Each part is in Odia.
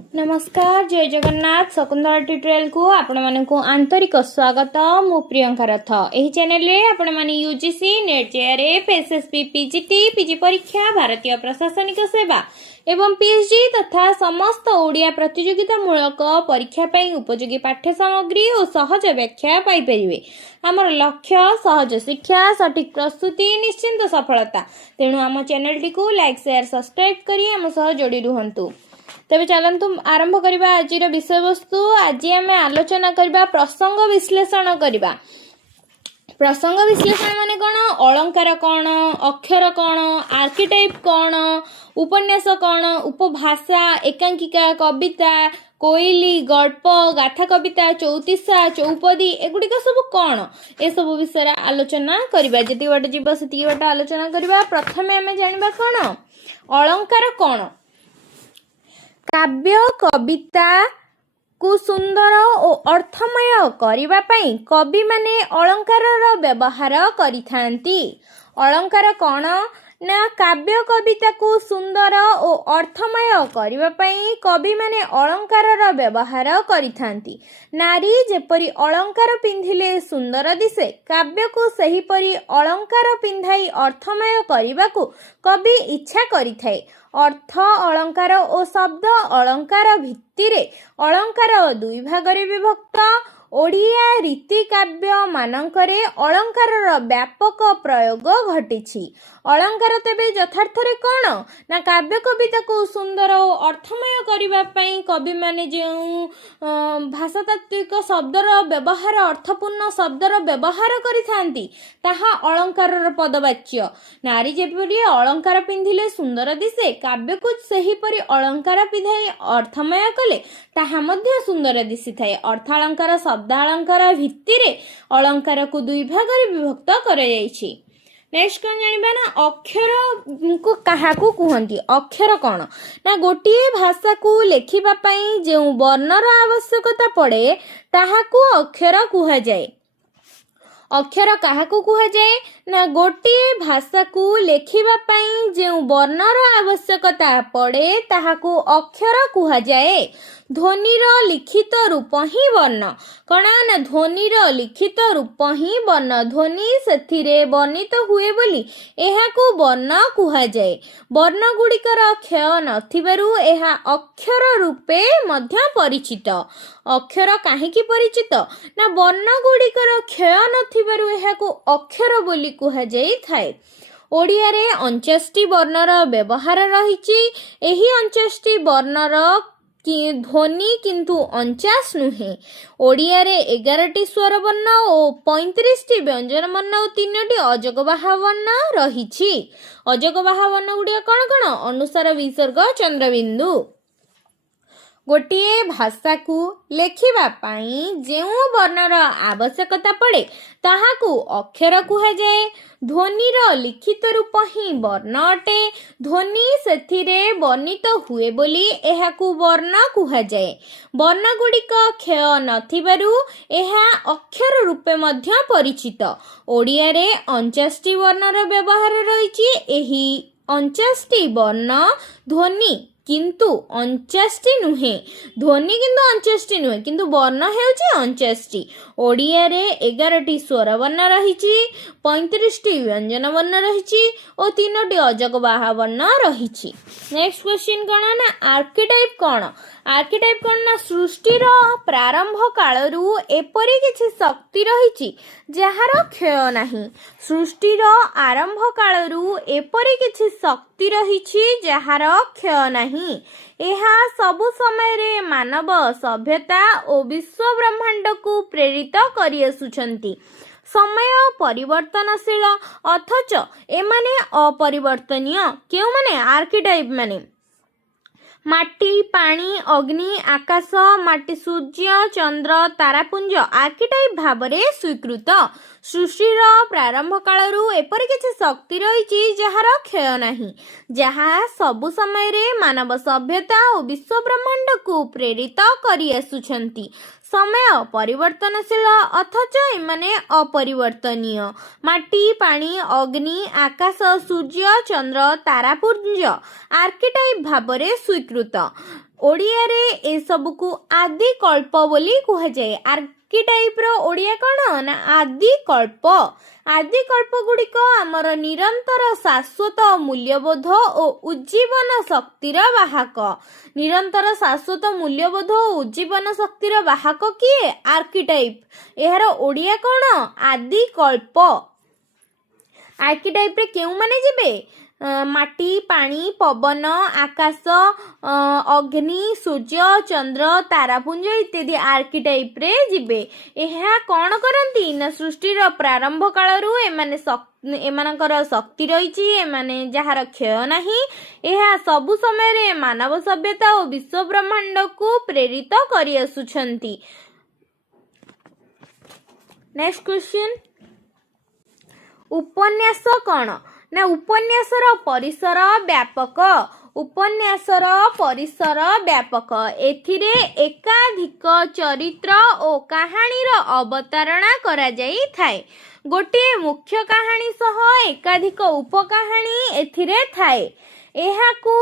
नमस्कार जय जगन्नाथ शकुंतला ट्यूटोरियल को आपण माने को आंतरिक स्वागत मु प्रियंका रथ एही चैनल रे आपण माने UGC net JRF SSB PGT PG परीक्षा भारतीय प्रशासनिक सेवा एवं पीएचडी तथा समस्त ओडिया प्रतियोगिता मूलक परीक्षा पई उपयोगी पाठ्य सामग्री और सहज व्याख्या पाई परिवे। आमर लक्ष्य सहज शिक्षा सठिक प्रस्तुति निश्चिंत सफलता तेणु आम चैनल टी को लाइक शेयर सब्सक्राइब करी आम सह जोड़ी रुहंतु। तेज चलतु आरंभ करवा आज विषय वस्तु। आज आम आलोचना करवा प्रसंग विश्लेषण करवा। प्रसंग विश्लेषण माने कौन, अलंकार कौन, अक्षर कौन, आर्किटाइप कौन, उपन्यास कौन, उपभाषा, एकांकिका, कविता, कोइली, गल्प, गाथा कविता, चौतीसा, चौपदी एगुड़िक सब कौन ए सब विषय आलोचना करवा। जी बाटे जीव से बाटे आलोचना करवा। प्रथमे आम जानिबा कौन अलंकार कौन। काव्य कविता को सुंदर और अर्थमय करिबा पई कवि माने अलंकारर व्यवहार करिथांती। अलंकार कौन ना काव्य कविता को सुंदर और अर्थमय करिबा पई कवि माने अलंकारर व्यवहार करिथांती। नारी जेपरि अलंकार पिंधिले सुंदर दिसे काव्य को सही परि अलंकार पिंधाई अर्थमय करिबा को कवि इच्छा करिथाए। अर्थ अलंकार और शब्द अलंकार भित्तिरे अलंकार दुई भागरे विभक्त। ओडिया रीति काव्य मानकरे अलंकारर व्यापक प्रयोग घटिछि। अलंकार तेबे यथार्थरे कौन ना काव्य कविता को सुंदर और अर्थमय करिबा पई कवि माने जो भाषातात्विक शब्दर व्यवहार अर्थपूर्ण शब्दर व्यवहार करिथांती ताहा अलंकारर पदवाच्य। नारी जेपरि अलंकार पिंधिले सुंदर दिसे काव्य को सही परि अलंकार पिंधाई अर्थमय कले ताहा मध्य सुंदर दिसी थाए। अर्थ अलंकार शब्द अलंकार भित्तिरे अलंकार को दुई भागरे विभक्त करा जायछि। नेक्स्ट कौन जानिबा ना अक्षर को कहा को कहंती। अक्षर कौन ना गोटिए भाषा को लेखिबा पई जे वर्णर आवश्यकता पड़े ताहा को अक्षर कुहा जाए। अक्षर कहा को कुहा जाए ना गोटिए भाषा को लेखिबा पई जे वर्णर आवश्यकता पड़े ताहा को अक्षर कुहा जाए। ध्वनिर लिखित रूप ही वर्ण कण ना ध्वनिर लिखित रूप ही वर्ण ध्वनि सेथिरे वर्णित हुए बोली एहाकू वर्ण कुहा जाए। वर्ण गुड़िकर क्षय नथिबारु एहा अक्षर रूपे मध्य परिचित। अक्षर काहेकि परिचित ना वर्ण गुड़िकर क्षय नथिबारु एहाकू अक्षर बोली कुहा जाई थाए। ओडिया रे 49 वर्णर व्यवहार रहिछि। एही 49 वर्णर कि ध्वनि किंतु 49 नुहे। ओडिया रे 11टी स्वर वर्ण और 35टी व्यंजन वर्ण और 3टी अजगबाहा वर्ण रहिछि। अजगबाहा वर्ण गुड़िया कौन कौन अनुसार विसर्ग चंद्रबिंदु। गोटिए भाषा को लेखिबा पाई जेउ वर्णर आवश्यकता पड़े ताहाकू अक्षर कुहा जाए। ध्वनिर लिखित रूप ही वर्ण अटे। ध्वनि सेथिरे वर्णित हुए बोली एहाकू वर्ण कुहा जाए। वर्ण गुड़िक क्षय नथिबारु एहा अक्षर रूपे मध्य परिचित। ओडिया रे 49टी वर्णर व्यवहार रहिछि। एही 49टी वर्ण ध्वनि किंतु 49टी नुहे। ध्वनि किंतु 49टी नुहे किंतु वर्ण हेउछि 49टी। ओडिया रे 11टी स्वर वर्ण रहिछि, 35टी व्यंजन वर्ण रहिछि और 3टी अजगबाहा वर्ण रहिछि। नेक्स्ट क्वेश्चन कोन ना आर्किटाइप कोन। आर्किटाइप कोन ना सृष्टिर प्रारंभ कालरू एपरि किछि शक्ति रहिछि जहार क्षय नाही। सृष्टिर आरंभ कालरू एपरि किछि शक्ति रहिछि जहार क्षय नाही। एहा सबु समय रे मानव सभ्यता और विश्व ब्रह्मांड को प्रेरित करि आसुछंती। समय परिवर्तनशील अथच एमाने अपरिवर्तनीय। केउ माने आर्किटाइप माने माटी पानी अग्नि आकाश माटी सूर्य चंद्र तारापुंज आर्किटाइप भावरे स्वीकृत। सृष्टिर प्रारंभ कालरू एपरि किछि शक्ति रहिछि जहार क्षय नाही, जहा सबु समय रे मानव सभ्यता और विश्व ब्रह्मांड को प्रेरित करि आसुछंती। समय परिवर्तनशील अथच एमाने अपरिवर्तनीय। माटी पानी अग्नि आकाश सूर्य चंद्र तारापुंज आर्किटाइप भावरे स्वीकृत। ओडिया रे ए सब को आदि कल्प बोली कुहा जाए। आर्किटाइप रो ओडिया कौन ना आदि कल्प। आदि कल्प गुड़िक आमर निरंतर शाश्वत मूल्यबोध और उज्जीवन शक्तिर वाहक। निरंतर शाश्वत मूल्यबोध और उज्जीवन शक्तिर वाहक किए आर्किटाइप। यार ओडिया कौन आदि कल्प। आर्किटाइप रे केउ माने जिबे माटी पानी पवन आकाश अग्नि सूर्य चंद्र तारापुंज इत्यादि आर्किटाइप रे जिबे। एहा कौन करती ना सृष्टिर प्रारंभ कालरू एमानकर शक्ति रही एमाने जहार क्षय नहीं। एहा सबु समय रे मानव सभ्यता और विश्व ब्रह्मांड को प्रेरित करि आसुछंती। नेक्स्ट क्वेश्चन उपन्यास कौन ना उपन्यासर परिसर व्यापक। उपन्यासर परिसर व्यापक एथिरे एकाधिक चरित्र और कहानीर अवतारणा करा जाई थाए। गोटे मुख्य कहानी सह एकाधिक उपकहानी एथिरे थाए। एहाकू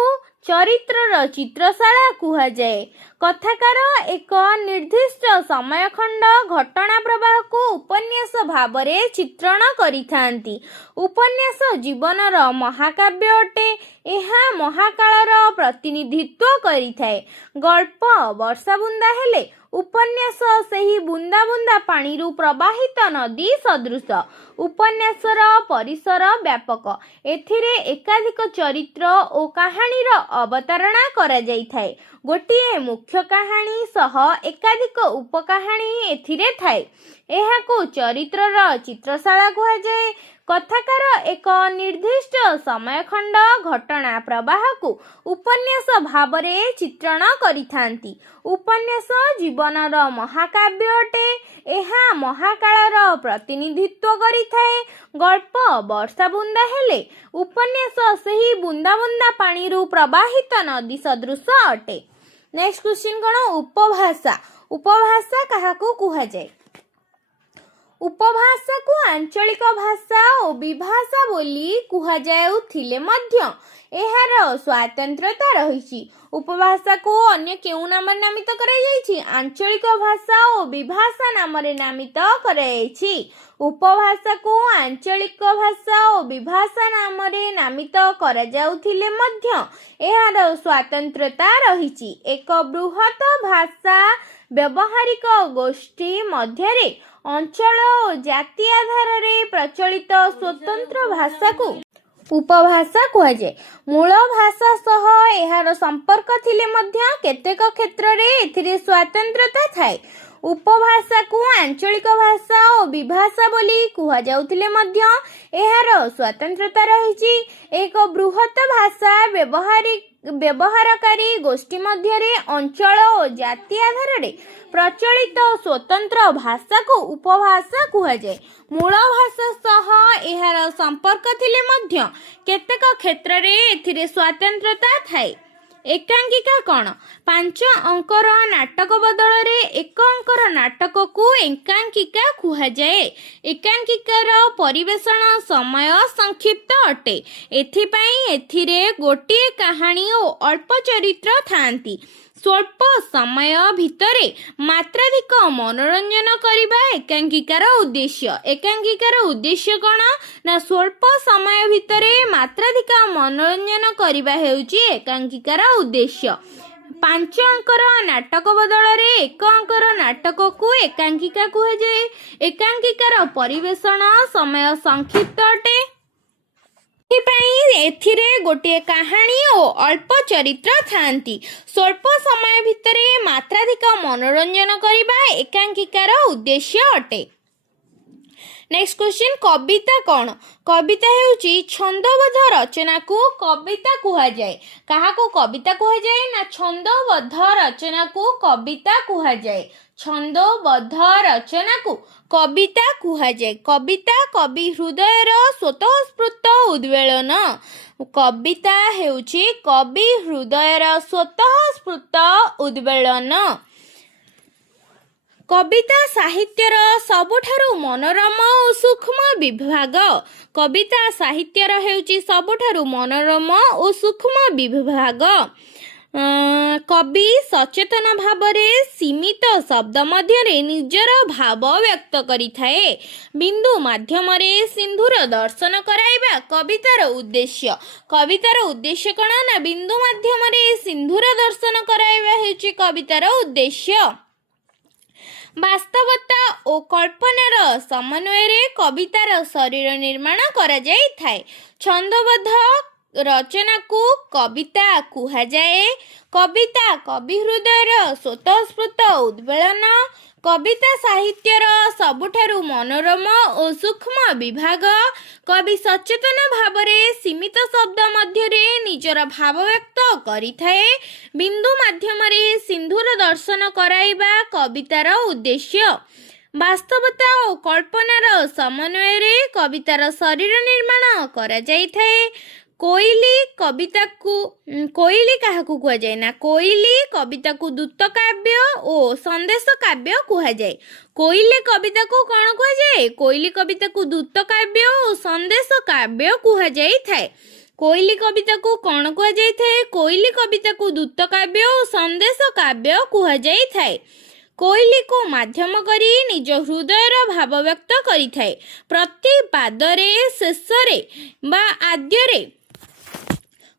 चरित्रर चित्रशाला कुहा जाए। कथाकार एक निर्दिष्ट समय खंड घटना प्रवाह को उपन्यास भावरे चित्रण करिथांती। उपन्यास जीवनर महाकाव्य अटे। एहा महाकालर प्रतिनिधित्व करिथाए। गल्प वर्षा बुंदा हेले उपन्यास सही बुंदा बुंदा पानी प्रवाहित नदी सदृश। उपन्यासर परिसर व्यापक एथिरे एकाधिक चरित्र और कहानीर अवतारणा करा जाइथाए। गोटिए मुख्य कहानी सह एकाधिक उपकहानी एथिरे थाए। एहाकू चरित्रर चित्रशाला कुहा जाए। कथाकार एक निर्दिष्ट समय खंड घटना प्रवाह को उपन्यास भावरे चित्रण करिथांती। उपन्यास जीवनर महाकाव्य अटे। एहा महाकालर प्रतिनिधित्व करिथाए। गल्प वर्षा बुंदा हेले उपन्यास सही बुंदा बुंदा पानी प्रवाहित नदी सदृश अटे। नेक्स्ट क्वेश्चन कौन उपभाषा। उपभाषा काहाकू कुहा जाए। उपभाषा को आंचलिक भाषा और विभाषा बोली कुहा जाउथिले मध्य एहार स्वातंत्रता रही। उपभाषा को अन्य केउ नाम नामित कराई आंचलिक भाषा और विभाषा नाम नामित कराई। उपभाषा को आंचलिक भाषा और विभाषा नाम नामित करा जाउथिले मध्य एहार स्वातंत्रता रही। एक बृहत भाषा व्यवहारिक गोष्ठी मध्यरे अंचल और जाति आधार रे प्रचलित स्वतंत्र भाषा को उपभाषा कुहा जाए। मूल भाषा सह एहार संपर्क थिले मध्य केतेक क्षेत्र रे एथिरे स्वातंत्रता थाए। उपभाषा को आंचलिक भाषा और विभाषा बोली कुहा जाउथिले मध्य एहार स्वातंत्रता रही। एक बृहत भाषा व्यवहारकारी गोष्ठी मध्यरे अंचल और जाति आधार रे प्रचलित स्वतंत्र भाषा को उपभाषा कुहा जाए। मूल भाषा सह एहार संपर्क थिले मध्य केतेक क्षेत्र रे एथिरे स्वातंत्रता थाए। एकांकिका कौन 5 अंकर नाटक बदल रे 1 अंकर नाटक को एकांकिका कुहा जाए। एकांकिकार परिवेषण समय संक्षिप्त अटे। एथिपाई एथिरे गोटिए कहानी और अल्प चरित्र थांती। स्वल्प समय भितरे मात्राधिक मनोरंजन करिबा एकांकिकार उद्देश्य। एकांकिकार उद्देश्य कौन ना स्वल्प समय भितरे मात्राधिक मनोरंजन करिबा हेउची एकांकिकार उद्देश्य। 5 अंकर नाटक बदल रे 1 अंकर नाटक को एकांकिका कुहा जाए। एकांकिकार परिवेषण समय संक्षिप्त अटे। एथिरे गोटे कहानी और अल्प चरित्र थांती। स्वल्प समय भितरे मात्राधिक मनोरंजन करिबा एकांकिकार उद्देश्य अटे। नेक्स्ट क्वेश्चन कविता कौन। कविता हेउची छंदबद्ध रचना को कविता कुहा जाए। कहा को कविता कुहा जाए ना छंदबद्ध रचना को कविता कुहा जाए। छंदबद्ध रचना को कविता कुहा जाए। कविता कवि हृदयर स्वतःस्फूर्त उद्वेलन। कविता हेउची कवि हृदयर स्वतःस्फूर्त उद्वेलन। कविता साहित्यर सबुठारु मनोरम और सूक्ष्म विभाग। कविता साहित्यर हेउची सबुठारु मनोरम और सूक्ष्म विभाग। କବି ସଚେତନ ଭାବରେ ସୀମିତ ଶବ୍ଦ ମଧ୍ୟରେ ନିଜର ଭାବ ବ୍ୟକ୍ତ କରିଥାଏ। ବିନ୍ଦୁ ମାଧ୍ୟମରେ ସିନ୍ଧୁର ଦର୍ଶନ କରାଇବା କବିତାର ଉଦ୍ଦେଶ୍ୟ। କବିତାର ଉଦ୍ଦେଶ୍ୟ କ'ଣ ନା ବିନ୍ଦୁ ମାଧ୍ୟମରେ ସିନ୍ଧୁର ଦର୍ଶନ କରାଇବା ହେଉଛି କବିତାର ଉଦ୍ଦେଶ୍ୟ। ବାସ୍ତବତା ଓ କଳ୍ପନାର ସମନ୍ୱୟରେ କବିତାର ଶରୀର ନିର୍ମାଣ କରାଯାଇଥାଏ। ଛନ୍ଦବଦ୍ଧ ରଚନାକୁ କବିତା କୁହାଯାଏ। କବିତା କବି ହୃଦୟର ସ୍ୱତଃସ୍ଫୂର୍ତ୍ତ ଉଦ୍ବେଳନ। କବିତା ସାହିତ୍ୟର ସବୁଠାରୁ ମନୋରମ ଓ ସୂକ୍ଷ୍ମ ବିଭାଗ। କବି ସଚେତନ ଭାବରେ ସୀମିତ ଶବ୍ଦ ମଧ୍ୟରେ ନିଜର ଭାବ ବ୍ୟକ୍ତ କରିଥାଏ। ବିନ୍ଦୁ ମାଧ୍ୟମରେ ସିନ୍ଧୁର ଦର୍ଶନ କରାଇବା କବିତାର ଉଦ୍ଦେଶ୍ୟ। ବାସ୍ତବତା ଓ କଳ୍ପନାର ସମନ୍ୱୟରେ କବିତାର ଶରୀର ନିର୍ମାଣ କରାଯାଇଥାଏ। କୋଇଲି କାହାକୁ କୁହାଯାଏ ନା କୋଇଲି କବିତାକୁ ଦୂତ କାବ୍ୟ ଓ ସନ୍ଦେଶ କାବ୍ୟ କୁହାଯାଏ। କୋଇଲି କବିତାକୁ କ'ଣ କୁହାଯାଏ? କୋଇଲି କବିତାକୁ ଦୂତ କାବ୍ୟ ଓ ସନ୍ଦେଶ କାବ୍ୟ କୁହାଯାଇଥାଏ। କୋଇଲି କବିତାକୁ କ'ଣ କୁହାଯାଇଥାଏ? କୋଇଲି କବିତାକୁ ଦୂତ କାବ୍ୟ ଓ ସନ୍ଦେଶ କାବ୍ୟ କୁହାଯାଇଥାଏ। କୋଇଲିକୁ ମାଧ୍ୟମ କରି ନିଜ ହୃଦୟର ଭାବ ବ୍ୟକ୍ତ କରିଥାଏ। ପ୍ରତି ପାଦରେ ଶେଷରେ ବା ଆଦ୍ୟରେ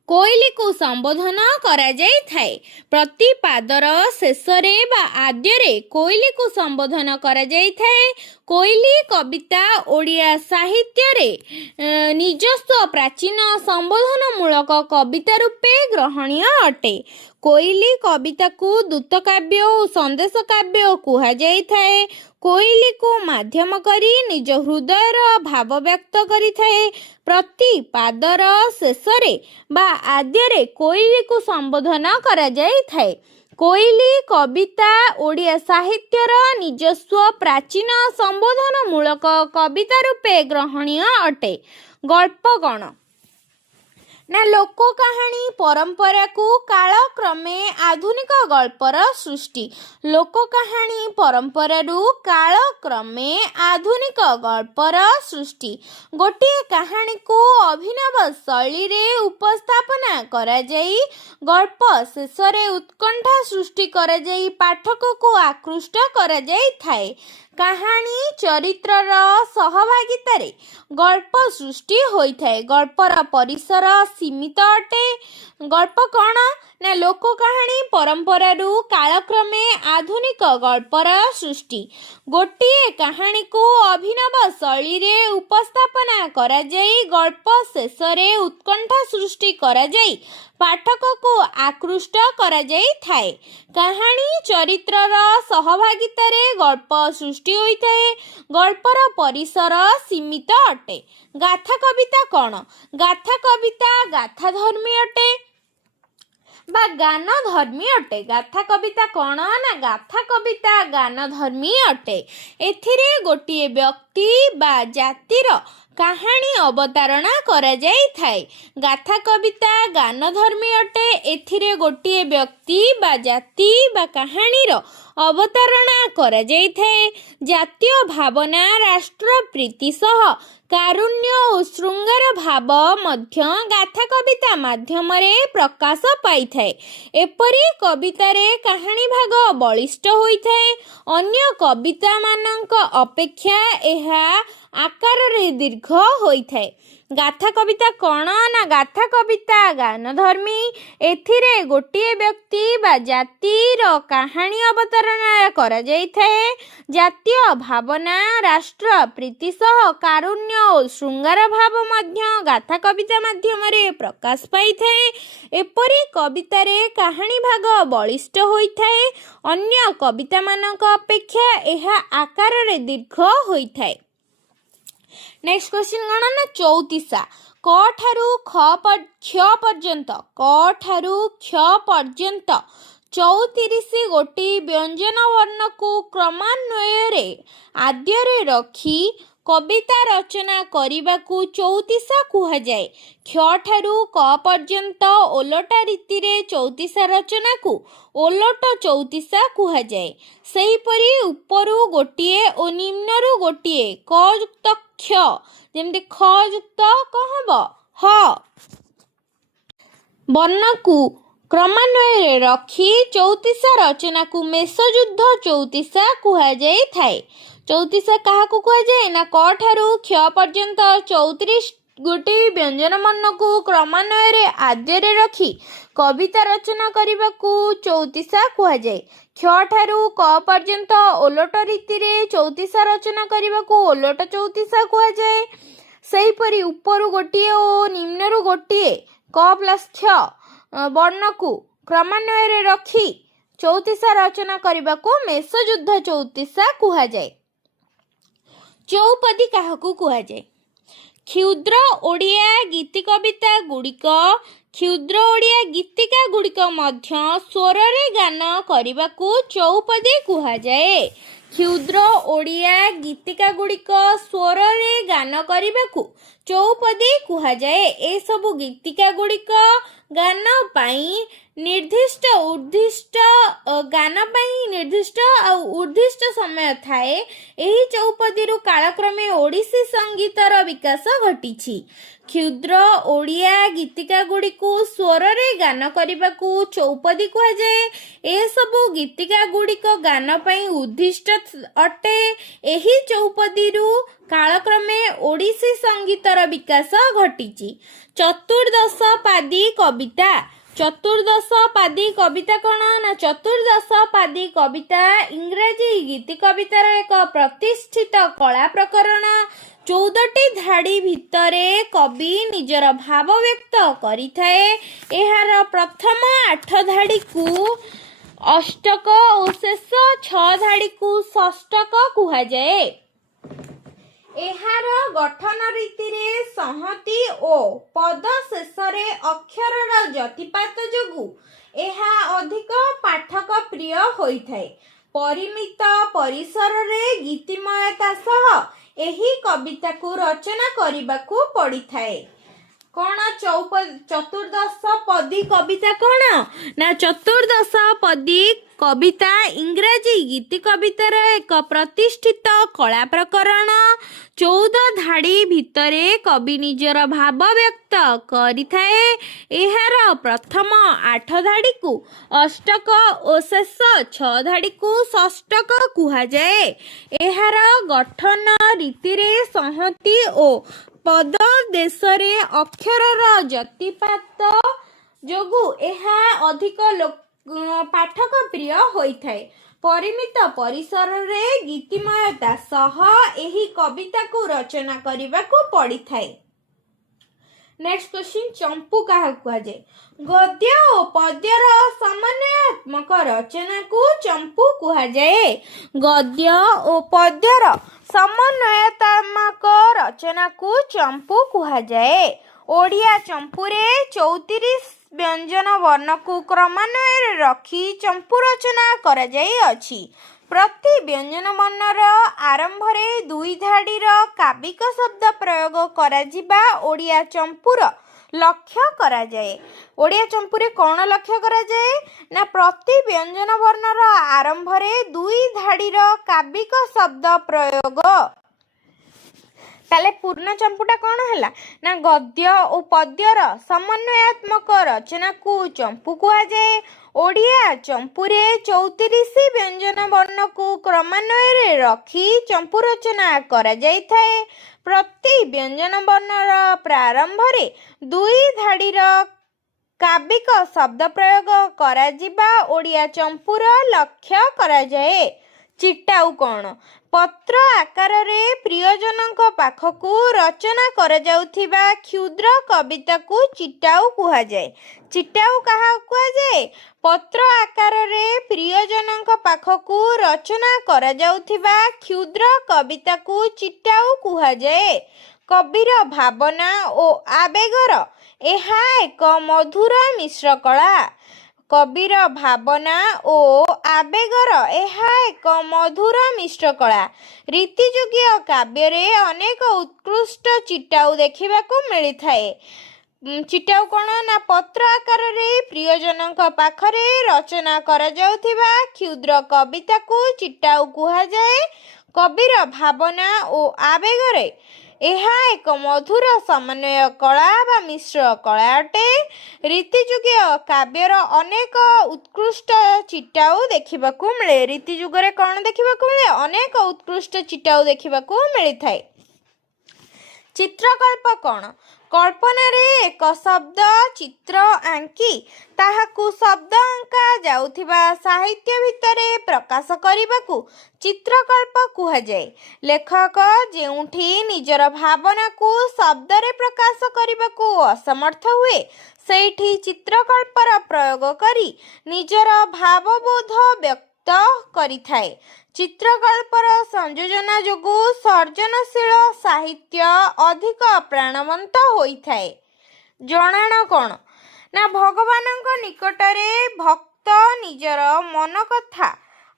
କୋଇଲିକୁ ସମ୍ବୋଧନ କରାଯାଇଥାଏ। ପ୍ରତି ପାଦର ଶେଷରେ ବା ଆଦ୍ୟରେ କୋଇଲିକୁ ସମ୍ବୋଧନ କରାଯାଇଥାଏ। କୋଇଲି କବିତା ଓଡ଼ିଆ ସାହିତ୍ୟରେ ନିଜସ୍ୱ ପ୍ରାଚୀନ ସମ୍ବୋଧନମୂଳକ କବିତା ରୂପେ ଗ୍ରହଣୀୟ ଅଟେ। କୋଇଲି କବିତାକୁ ଦୂତ କାବ୍ୟ ଓ ସନ୍ଦେଶ କାବ୍ୟ କୁହାଯାଇଥାଏ। କୋଇଲିକୁ ମାଧ୍ୟମ କରି ନିଜ ହୃଦୟର ଭାବ ବ୍ୟକ୍ତ କରିଥାଏ। ପ୍ରତି ପାଦର ଶେଷରେ ବା ଆଦ୍ୟରେ କୋଇଲିକୁ ସମ୍ବୋଧନ କରାଯାଇଥାଏ। କୋଇଲି କବିତା ଓଡ଼ିଆ ସାହିତ୍ୟର ନିଜସ୍ୱ ପ୍ରାଚୀନ ସମ୍ବୋଧନମୂଳକ କବିତା ରୂପେ ଗ୍ରହଣୀୟ ଅଟେ। ଗଳ୍ପ କ'ଣ ନା ଲୋକ କାହାଣୀ ପରମ୍ପରାକୁ କାଳକ୍ରମେ ଆଧୁନିକ ଗଳ୍ପର ସୃଷ୍ଟି। ଲୋକ କାହାଣୀ ପରମ୍ପରାରୁ କାଳକ୍ରମେ ଆଧୁନିକ ଗଳ୍ପର ସୃଷ୍ଟି। ଗୋଟିଏ କାହାଣୀକୁ ଅଭିନବ ଶୈଳୀରେ ଉପସ୍ଥାପନା କରାଯାଇ ଗଳ୍ପ ଶେଷରେ ଉତ୍କଣ୍ଠା ସୃଷ୍ଟି କରାଯାଇ ପାଠକକୁ ଆକୃଷ୍ଟ କରାଯାଇଥାଏ। କାହାଣୀ ଚରିତ୍ରର ସହଭାଗିତାରେ ଗଳ୍ପ ସୃଷ୍ଟି ହୋଇଥାଏ। ଗଳ୍ପର ପରିସର ସୀମିତ ଅଟେ। ଗଳ୍ପ କ'ଣ ନା ଲୋକ କାହାଣୀ ପରମ୍ପରାରୁ କାଳକ୍ରମେ ଆଧୁନିକ ଗଳ୍ପର ସୃଷ୍ଟି। ଗୋଟିଏ କାହାଣୀକୁ ଅଭିନବ ଶୈଳୀରେ ଉପସ୍ଥାପନା କରାଯାଇ ଗଳ୍ପ ଶେଷରେ ଉତ୍କଣ୍ଠା ସୃଷ୍ଟି କରାଯାଇ ପାଠକକୁ ଆକୃଷ୍ଟ କରାଯାଇଥାଏ। କାହାଣୀ ଚରିତ୍ରର ସହଭାଗିତାରେ ଗଳ୍ପ ସୃଷ୍ଟି ହୋଇଥାଏ। ଗଳ୍ପର ପରିସର ସୀମିତ ଅଟେ। ଗାଥା କବିତା କ'ଣ? ଗାଥା କବିତା ଗାଥାଧର୍ମୀ ଅଟେ ବା ଗାନ ଧର୍ମୀ ଅଟେ। ଗାଥା କବିତା କ'ଣ ନା ଗାଥା କବିତା ଗାନ ଧର୍ମୀ ଅଟେ। ଏଥିରେ ଗୋଟିଏ ବ୍ୟକ୍ତି ବା ଜାତିର କାହାଣୀ ଅବତାରଣା କରାଯାଇଥାଏ। ଗାଥା କବିତା ଗାନ ଧର୍ମୀ ଅଟେ। ଏଥିରେ ଗୋଟିଏ ବ୍ୟକ୍ତି ବା ଜାତି ବା କାହାଣୀର ଅବତାରଣା କରାଯାଇଥାଏ। ଜାତୀୟ ଭାବନା ରାଷ୍ଟ୍ର ପ୍ରୀତି ସହ କାରୁଣ୍ୟ ଓ ଶୃଙ୍ଗାର ଭାବ ମଧ୍ୟ ଗାଥା କବିତା ମାଧ୍ୟମରେ ପ୍ରକାଶ ପାଇଥାଏ। ଏପରି କବିତାରେ କାହାଣୀ ଭାଗ ବଳିଷ୍ଠ ହୋଇଥାଏ। ଅନ୍ୟ କବିତାମାନଙ୍କ ଅପେକ୍ଷା ଏହା ଆକାରରେ ଦୀର୍ଘ ହୋଇଥାଏ। ଗାଥା କବିତା କ'ଣ ନା ଗାଥା କବିତା ଗାନ ଧର୍ମୀ। ଏଥିରେ ଗୋଟିଏ ବ୍ୟକ୍ତି ବା ଜାତିର କାହାଣୀ ଅବତାରଣା କରାଯାଇଥାଏ। ଜାତୀୟ ଭାବନା ରାଷ୍ଟ୍ର ପ୍ରୀତି ସହ କାରୁଣ୍ୟ ଓ ଶୃଙ୍ଗାର ଭାବ ମଧ୍ୟ ଗାଥା କବିତା ମାଧ୍ୟମରେ ପ୍ରକାଶ ପାଇଥାଏ। ଏପରି କବିତାରେ କାହାଣୀ ଭାଗ ବଳିଷ୍ଠ ହୋଇଥାଏ। ଅନ୍ୟ କବିତାମାନଙ୍କ ଅପେକ୍ଷା ଏହା ଆକାରରେ ଦୀର୍ଘ ହୋଇଥାଏ। ନେକ୍ସଟ କ୍ୱେଶ୍ଚିନ୍ କ'ଣ ନା ଚଉତିଶା। କ ଠାରୁ କ୍ଷ ପର୍ଯ୍ୟନ୍ତ ପର୍ଯ୍ୟନ୍ତ 34 ଗୋଟି ବ୍ୟଞ୍ଜନ ବର୍ଣ୍ଣକୁ କ୍ରମାନ୍ୱୟରେ ଆଦ୍ୟରେ ରଖି କବିତା ରଚନା କରିବାକୁ ଚଉତିଶା କୁହାଯାଏ। କ୍ଷ ଠାରୁ କ ପର୍ଯ୍ୟନ୍ତ ଓଲଟା ରୀତିରେ ଚଉତିଶା ରଚନାକୁ ଓଲଟ ଚଉତିଶା କୁହାଯାଏ। ସେହିପରି ଉପରୁ ଗୋଟିଏ ଓ ନିମ୍ନରୁ ଗୋଟିଏ କ ଯୁକ୍ତ କ୍ଷ, ଯେମିତି ଖ ଯୁକ୍ତ କ'ଣ ହେବ ହ ବର୍ଣ୍ଣକୁ କ୍ରମାନ୍ୱୟରେ ରଖି ଚଉତିଶା ରଚନାକୁ ମେଷଯୁଦ୍ଧ ଚଉତିଶା କୁହାଯାଇଥାଏ। ଚଉତିଶା କାହାକୁ କୁହାଯାଏ? ନା କ ଠାରୁ କ୍ଷ ପର୍ଯ୍ୟନ୍ତ 34 ଗୋଟି ବ୍ୟଞ୍ଜନ ବର୍ଣ୍ଣକୁ କ୍ରମାନ୍ୱୟରେ ଆଦ୍ୟରେ ରଖି କବିତା ରଚନା କରିବାକୁ ଚଉତିଶା କୁହାଯାଏ। କ୍ଷ ଠାରୁ କ ପର୍ଯ୍ୟନ୍ତ ଓଲଟ ରୀତିରେ ଚଉତିଶା ରଚନା କରିବାକୁ ଓଲଟ ଚଉତିଶା କୁହାଯାଏ। ସେହିପରି ଉପରୁ ଗୋଟିଏ ଓ ନିମ୍ନରୁ ଗୋଟିଏ କ ପ୍ଲସ୍ କ୍ଷ ବର୍ଣ୍ଣକୁ କ୍ରମାନ୍ୱୟରେ ରଖି ଚଉତିଶା ରଚନା କରିବାକୁ ମେଷଯୁଦ୍ଧ ଚଉତିଶା କୁହାଯାଏ। ଚଉପଦୀ କାହାକୁ କୁହାଯାଏ? କ୍ଷୁଦ୍ର ଓଡ଼ିଆ ଗୀତି କବିତା ଗୁଡ଼ିକ କ୍ଷୁଦ୍ର ଓଡ଼ିଆ ଗୀତିକା ଗୁଡ଼ିକ ମଧ୍ୟ ସ୍ୱରରେ ଗାନ କରିବାକୁ ଚଉପଦୀ କୁହାଯାଏ। କ୍ଷୁଦ୍ର ଓଡ଼ିଆ ଗୀତିକା ଗୁଡ଼ିକ ସ୍ୱରରେ ଗାନ କରିବାକୁ ଚଉପଦୀ କୁହାଯାଏ। ଏସବୁ ଗୀତିକା ଗୁଡ଼ିକ ଗାନ ପାଇଁ ନିର୍ଦ୍ଦିଷ୍ଟ ଆଉ ଉର୍ଦ୍ଦିଷ୍ଟ ସମୟ ଥାଏ। ଏହି ଚଉପଦୀରୁ କାଳକ୍ରମେ ଓଡ଼ିଶୀ ସଙ୍ଗୀତର ବିକାଶ ଘଟିଛି। କ୍ଷୁଦ୍ର ଓଡ଼ିଆ ଗୀତିକା ଗୁଡ଼ିକୁ ସ୍ୱରରେ ଗାନ କରିବାକୁ ଚଉପଦୀ କୁହାଯାଏ। ଏସବୁ ଗୀତିକା ଗୁଡ଼ିକ ଗାନ ପାଇଁ ଉଦ୍ଦିଷ୍ଟ ଅଟେ। ଏହି ଚଉପଦୀରୁ କାଳକ୍ରମେ ଓଡ଼ିଶୀ ସଙ୍ଗୀତର ବିକାଶ ଘଟିଛି। ଚତୁର୍ଦ୍ଦଶ ପାଦୀ କବିତା। ଚତୁର୍ଦ୍ଦଶ ପାଦୀ କବିତା କ'ଣ? ନା ଚତୁର୍ଦ୍ଦଶ ପାଦୀ କବିତା ଇଂରାଜୀ ଗୀତି କବିତାର ଏକ ପ୍ରତିଷ୍ଠିତ କଳା ପ୍ରକରଣ। 14ଟି ଧାଡ଼ି ଭିତରେ କବି ନିଜର ଭାବ ବ୍ୟକ୍ତ କରିଥାଏ। ଏହାର ପ୍ରଥମ 8 ଧାଡ଼ିକୁ ଅଷ୍ଟକ ଓ ଶେଷ 6 ଧାଡ଼ିକୁ ଷଷ୍ଠକ କୁହାଯାଏ। ଏହାର ଗଠନ ରୀତିରେ ସଂହତି ଓ ପଦ ଶେଷରେ ଅକ୍ଷରର ଯତିପାତ ଯୋଗୁଁ ଏହା ଅଧିକ ପାଠକ ପ୍ରିୟ ହୋଇଥାଏ। ପରିମିତ ପରିସରରେ ଗୀତିମୟତା ସହ ଏହି କବିତାକୁ ରଚନା କରିବାକୁ ପଡ଼ିଥାଏ। କ'ଣ ଚତୁର୍ଦ୍ଦଶ ପଦୀ କବିତା କ'ଣ? ନା ଚତୁର୍ଦ୍ଦଶ ପଦୀ କବିତା ଇଂରାଜୀ ଗୀତି କବିତାର ଏକ ପ୍ରତିଷ୍ଠିତ କଳା ପ୍ରକରଣ। 14 ଧାଡ଼ି ଭିତରେ କବି ନିଜର ଭାବ ବ୍ୟକ୍ତ କରିଥାଏ। ଏହାର ପ୍ରଥମ 8 ଧାଡ଼ିକୁ ଅଷ୍ଟକ ଓ ଶେଷ 6 ଧାଡ଼ିକୁ ଷଷ୍ଠକ କୁହାଯାଏ। ଏହାର ଗଠନ ରୀତିରେ ସଂହତି ଓ ପଦ ଦେଶରେ ଅକ୍ଷରର ଯତିପାତ ଯୋଗୁଁ ଏହା ଅଧିକ ପାଠକ ପ୍ରିୟ ହୋଇଥାଏ। ପରିମିତ ପରିସରରେ ଗୀତିମୟତା ସହ ଏହି କବିତାକୁ ରଚନା କରିବାକୁ ପଡ଼ିଥାଏ। ନେକ୍ସଟ କ୍ୱେଶ୍ଚିନ୍, ଚମ୍ପୁ କାହାକୁ କୁହାଯାଏ? ଗଦ୍ୟ ଓ ପଦ୍ୟର ସମନ୍ୱୟାତ୍ମକ ରଚନାକୁ ଚମ୍ପୁ କୁହାଯାଏ। ଗଦ୍ୟ ଓ ପଦ୍ୟର ସମନ୍ୱୟାତ୍ମକ ରଚନାକୁ ଚମ୍ପୁ କୁହାଯାଏ। ଓଡ଼ିଆ ଚମ୍ପୁରେ 34 ବ୍ୟଞ୍ଜନ ବର୍ଣ୍ଣକୁ କ୍ରମାନ୍ୱୟରେ ରଖି ଚମ୍ପୁ ରଚନା କରାଯାଇଅଛି। ପ୍ରତି ବ୍ୟଞ୍ଜନ ବର୍ଣ୍ଣର ଆରମ୍ଭରେ 2 ଧାଡ଼ିର କାବିକ ଶବ୍ଦ ପ୍ରୟୋଗ କରାଯିବା ଓଡ଼ିଆ ଚମ୍ପୁର ଲକ୍ଷ୍ୟ କରାଯାଏ। ଓଡ଼ିଆ ଚମ୍ପୁରେ କ'ଣ ଲକ୍ଷ୍ୟ କରାଯାଏ? ନା ପ୍ରତି ବ୍ୟଞ୍ଜନ ବର୍ଣ୍ଣର ଆରମ୍ଭରେ 2 ଧାଡ଼ିର କାବିକ ଶବ୍ଦ ପ୍ରୟୋଗ। ତାହେଲେ ପୂର୍ଣ୍ଣ ଚମ୍ପୁଟା କ'ଣ ହେଲା? ନା ଗଦ୍ୟ ଓ ପଦ୍ୟର ସମନ୍ୱୟାତ୍ମକ ରଚନାକୁ ଚମ୍ପୁ କୁହାଯାଏ। ଓଡ଼ିଆ ଚମ୍ପୁରେ 34 ବ୍ୟଞ୍ଜନ ବର୍ଣ୍ଣକୁ କ୍ରମାନ୍ୱୟରେ ରଖି ଚମ୍ପୁ ରଚନା କରାଯାଇଥାଏ। ପ୍ରତି ବ୍ୟଞ୍ଜନ ବର୍ଣ୍ଣର ପ୍ରାରମ୍ଭରେ 2 ଧାଡ଼ିର କାବିକ ଶବ୍ଦ ପ୍ରୟୋଗ କରାଯିବା ଓଡ଼ିଆ ଚମ୍ପୁର ଲକ୍ଷ୍ୟ କରାଯାଏ। ଚିଟାଉ କ'ଣ? ପତ୍ର ଆକାରରେ ପ୍ରିୟଜନଙ୍କ ପାଖକୁ ରଚନା କରାଯାଉଥିବା କ୍ଷୁଦ୍ର କବିତାକୁ ଚିଟାଉ କୁହାଯାଏ। ଚିଟାଉ କାହାକୁ କୁହାଯାଏ? ପତ୍ର ଆକାରରେ ପ୍ରିୟଜନଙ୍କ ପାଖକୁ ରଚନା କରାଯାଉଥିବା କ୍ଷୁଦ୍ର କବିତାକୁ ଚିଟାଉ କୁହାଯାଏ। କବିର ଭାବନା ଓ ଆବେଗର ଏହା ଏକ ମଧୁର ମିଶ୍ର କଳା। କବିର ଭାବନା ଓ ଆବେଗର ଏହା ଏକ ମଧୁର ମିଶ୍ର କଳା। ରୀତିଯୁଗୀୟ କାବ୍ୟରେ ଅନେକ ଉତ୍କୃଷ୍ଟ ଚିଟାଉ ଦେଖିବାକୁ ମିଳିଥାଏ। ଚିଟାଉ କ'ଣ? ନା ପତ୍ର ଆକାରରେ ପ୍ରିୟଜନଙ୍କ ପାଖରେ ରଚନା କରାଯାଉଥିବା କ୍ଷୁଦ୍ର କବିତାକୁ ଚିଟାଉ କୁହାଯାଏ। କବିର ଭାବନା ଓ ଆବେଗରେ ଏହା ଏକ ମଧୁର ସମନ୍ୱୟ କଳା ବା ମିଶ୍ର କଳା ଅଟେ। ରୀତିଯୁଗୀୟ କାବ୍ୟର ଅନେକ ଉତ୍କୃଷ୍ଟ ଚିଟାଉ ଦେଖିବାକୁ ମିଳେ। ରୀତିଯୁଗରେ କ'ଣ ଦେଖିବାକୁ ମିଳେ? ଅନେକ ଉତ୍କୃଷ୍ଟ ଚିଟାଉ ଦେଖିବାକୁ ମିଳିଥାଏ। ଚିତ୍ରକଳ୍ପ କ'ଣ? କଳ୍ପନାରେ ଏକ ଶବ୍ଦ ଚିତ୍ର ଆଙ୍କି ତାହାକୁ ଶବ୍ଦ ଅଙ୍କା ଯାଉଥିବା ସାହିତ୍ୟ ଭିତରେ ପ୍ରକାଶ କରିବାକୁ ଚିତ୍ରକଳ୍ପ କୁହାଯାଏ। ଲେଖକ ଯେଉଁଠି ନିଜର ଭାବନାକୁ ଶବ୍ଦରେ ପ୍ରକାଶ କରିବାକୁ ଅସମର୍ଥ ହୁଏ, ସେଇଠି ଚିତ୍ରକଳ୍ପର ପ୍ରୟୋଗ କରି ନିଜର ଭାବବୋଧ ବ୍ୟକ୍ତ କରିଥାଏ। ଚିତ୍ରକଳ୍ପର ସଂଯୋଜନା ଯୋଗୁଁ ସର୍ଜନଶୀଳ ସାହିତ୍ୟ ଅଧିକ ପ୍ରାଣବନ୍ତ ହୋଇଥାଏ। ଜଣାଣ କ'ଣ? ନା ଭଗବାନଙ୍କ ନିକଟରେ ଭକ୍ତ ନିଜର ମନ କଥା,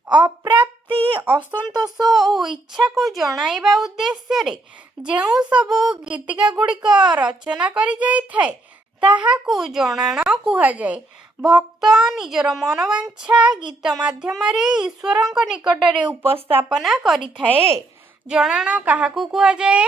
ଅପ୍ରାପ୍ତି, ଅସନ୍ତୋଷ ଓ ଇଚ୍ଛାକୁ ଜଣାଇବା ଉଦ୍ଦେଶ୍ୟରେ ଯେଉଁ ସବୁ ଗୀତିକାଗୁଡ଼ିକ ରଚନା କରିଯାଇଥାଏ ତାହାକୁ ଜଣାଣ କୁହାଯାଏ। ଭକ୍ତ ନିଜର ମନବାଞ୍ଛା ଗୀତ ମାଧ୍ୟମରେ ଈଶ୍ୱରଙ୍କ ନିକଟରେ ଉପସ୍ଥାପନା କରିଥାଏ। ଜଣାଣ କାହାକୁ କୁହାଯାଏ?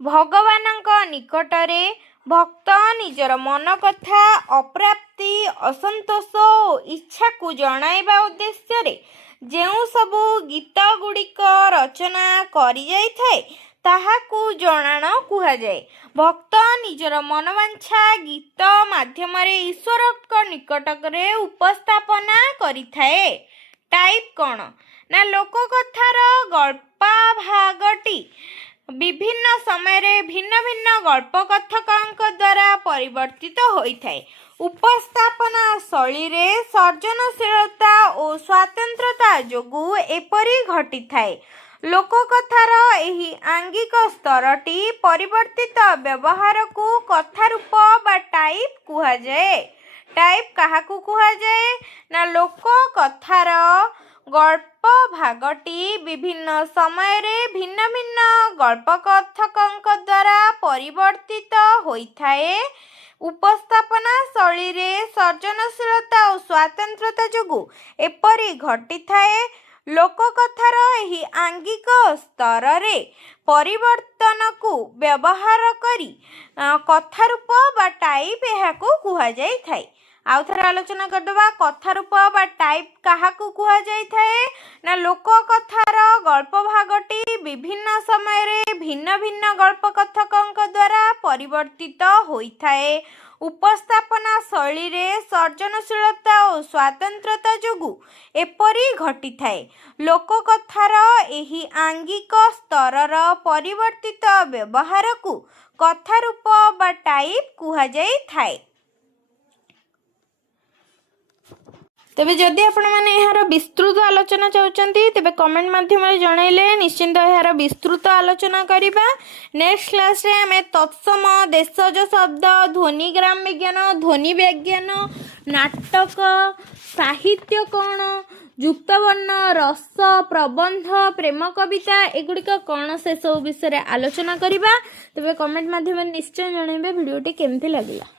ଭଗବାନଙ୍କ ନିକଟରେ ଭକ୍ତ ନିଜର ମନ କଥା, ଅପ୍ରାପ୍ତି, ଅସନ୍ତୋଷ ଓ ଇଚ୍ଛାକୁ ଜଣାଇବା ଉଦ୍ଦେଶ୍ୟରେ ଯେଉଁ ସବୁ ଗୀତ ଗୁଡ଼ିକ ରଚନା କରିଯାଇଥାଏ ତାହାକୁ ଜଣାଣ କୁହାଯାଏ। ଭକ୍ତ ନିଜର ମନବାଞ୍ଛା ଗୀତ ମାଧ୍ୟମରେ ଈଶ୍ୱରଙ୍କ ନିକଟରେ ଉପସ୍ଥାପନା କରିଥାଏ। ଟାଇପ୍ କ'ଣ? ନା ଲୋକକଥାର ଗଳ୍ପାଭାଗଟି ବିଭିନ୍ନ ସମୟରେ ଭିନ୍ନ ଭିନ୍ନ ଗଳ୍ପକଥକଙ୍କ ଦ୍ୱାରା ପରିବର୍ତ୍ତିତ ହୋଇଥାଏ। ଉପସ୍ଥାପନା ଶୈଳୀରେ ସର୍ଜନଶୀଳତା ଓ ସ୍ୱାତନ୍ତ୍ରତା ଯୋଗୁଁ ଏପରି ଘଟିଥାଏ। ଲୋକକଥାର ଏହି ଆଙ୍ଗିକ ସ୍ତରଟି ପରିବର୍ତ୍ତିତ ବ୍ୟବହାରକୁ କଥାରୂପ ବା ଟାଇପ୍ କୁହାଯାଏ। ଟାଇପ୍ କାହାକୁ କୁହାଯାଏ? ନା ଲୋକକଥାର ଗଳ୍ପ ଭାଗଟି ବିଭିନ୍ନ ସମୟରେ ଭିନ୍ନ ଭିନ୍ନ ଗଳ୍ପକଥକଙ୍କ ଦ୍ୱାରା ପରିବର୍ତ୍ତିତ ହୋଇଥାଏ। ଉପସ୍ଥାପନା ଶୈଳୀରେ ସର୍ଜନଶୀଳତା ଓ ସ୍ୱାତନ୍ତ୍ରତା ଯୋଗୁଁ ଏପରି ଘଟିଥାଏ। ଲୋକକଥାର ଏହି ଆଙ୍ଗିକ ସ୍ତରରେ ପରିବର୍ତ୍ତନକୁ ବ୍ୟବହାର କରି କଥାରୂପ ବା ଟାଇପ୍ ଏହାକୁ କୁହାଯାଇଥାଏ। ଆଉ ଥରେ ଆଲୋଚନା କରିଦେବା। କଥାରୂପ ବା ଟାଇପ୍ କାହାକୁ କୁହାଯାଇଥାଏ? ନା ଲୋକକଥାର ଗଳ୍ପ ଭାଗଟି ବିଭିନ୍ନ ସମୟରେ ଭିନ୍ନ ଭିନ୍ନ ଗଳ୍ପକଥକଙ୍କ ଦ୍ୱାରା ପରିବର୍ତ୍ତିତ ହୋଇଥାଏ। ଉପସ୍ଥାପନା ଶୈଳୀରେ ସର୍ଜନଶୀଳତା ଓ ସ୍ୱାତନ୍ତ୍ରତା ଯୋଗୁଁ ଏପରି ଘଟିଥାଏ। ଲୋକକଥାର ଏହି ଆଙ୍ଗିକ ସ୍ତରର ପରିବର୍ତ୍ତିତ ବ୍ୟବହାରକୁ କଥାରୂପ ବା ଟାଇପ୍ କୁହାଯାଇଥାଏ। ତେବେ ଯଦି ଆପଣମାନେ ଏହାର ବିସ୍ତୃତ ଆଲୋଚନା ଚାହୁଁଛନ୍ତି ତେବେ କମେଣ୍ଟ ମାଧ୍ୟମରେ ଜଣାଇଲେ ନିଶ୍ଚିନ୍ତ ଏହାର ବିସ୍ତୃତ ଆଲୋଚନା କରିବା। ନେକ୍ସଟ କ୍ଲାସରେ ଆମେ ତତ୍ସମ, ଦେଶଜ ଶବ୍ଦ, ଧ୍ୱନିଗ୍ରାମ ବିଜ୍ଞାନ, ଧ୍ୱନି ବିଜ୍ଞାନ, ନାଟକ, ସାହିତ୍ୟ କ'ଣ, ଯୁକ୍ତବର୍ଣ୍ଣ, ରସ, ପ୍ରବନ୍ଧ, ପ୍ରେମ କବିତା ଏଗୁଡ଼ିକ କ'ଣ ସେସବୁ ବିଷୟରେ ଆଲୋଚନା କରିବା। ତେବେ କମେଣ୍ଟ ମାଧ୍ୟମରେ ନିଶ୍ଚୟ ଜଣାଇବେ ଭିଡ଼ିଓଟି କେମିତି ଲାଗିଲା।